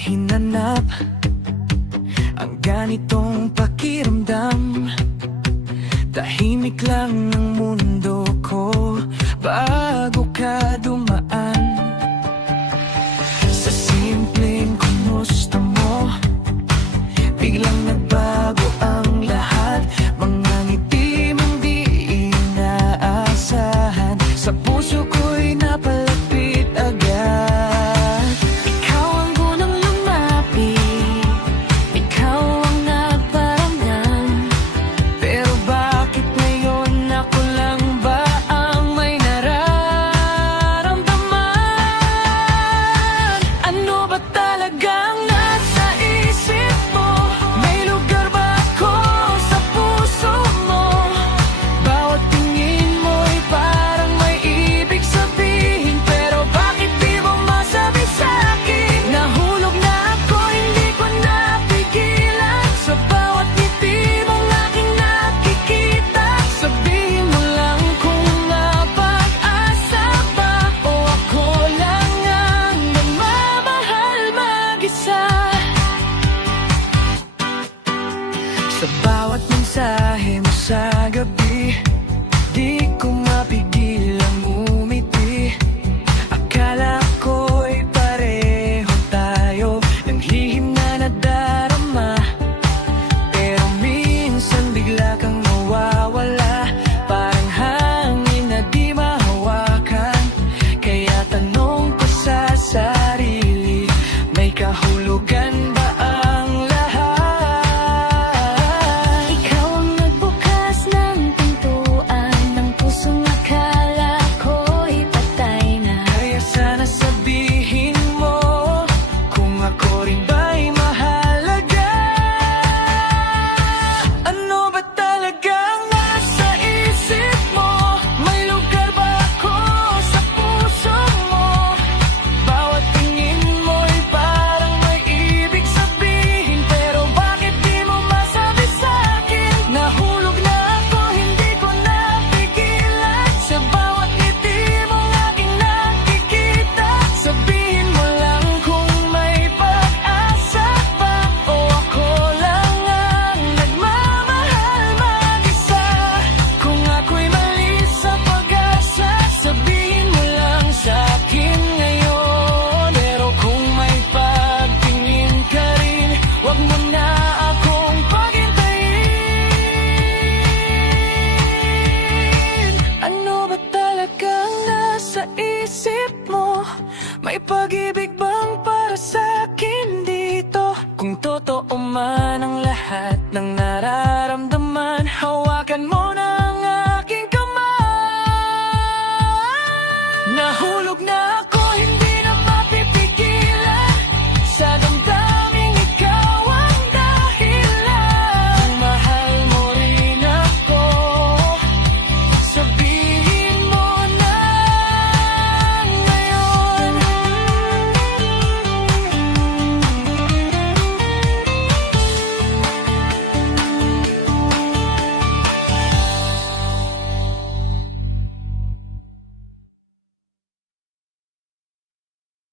hinanap ang ganitong pakiramdam. Tahimik lang ang mundo ko bago ka dumaan. Sa simpleng kumusta mo, biglang nagbago ang lahat. Mga ngiti mong di inaasahan, sa puso ko'y napalapit agad. Ikaw ang unang lumapit, ikaw ang nagparamdam. Pero bakit ngayon ako lang ba ang may nararamdaman? Ano ba talagang nasa isip mo? May lugar ba ako sa puso mo? Bawat tingin mo'y parang may ibig sabihin, pero bakit di mo masabi sa'kin? Nahulog na ako, hindi ko napigilan. Sa bawat ngiti mong aking nakikita, sabihin mo lang kung napag-asa ba o ako lang ang nagmamahal mag-isa. Sa bawat mensahe mo sa gabi, di ko mapigilang umiti. Akala ko'y pareho tayo ng lihim na nadarama, pero minsan bigla kang nawawala, parang hangin na di mahawakan. Kaya tanong ko sa sarili, may kahulugan ba ang lahat? Ikaw ang nagbukas ng pintuan ng pusong akala ko'y patay na. Kaya sana sabihin mo kung ako rin ba'y mahalaga. Ano ba talagang nasa isip mo? May lugar ba ako sa puso mo? Bawat tingin mo'y parang may ibig sabihin, pero bakit di mo masabi sa'kin? Nahulog na ako, hindi ko napigilan. Sa bawat ngiti mong aking nakikita, sabihin mo lang kung may pag-asa ba o ako lang ang nagmamahal mag-isa. Kung ako'y mali sa pag-asa, sabihin mo lang sa'kin ngayon. Pero kung may pagtingin ka rin, wag mo na akong paghintayin. Ano ba talagang nasa isip mo? May pag-ibig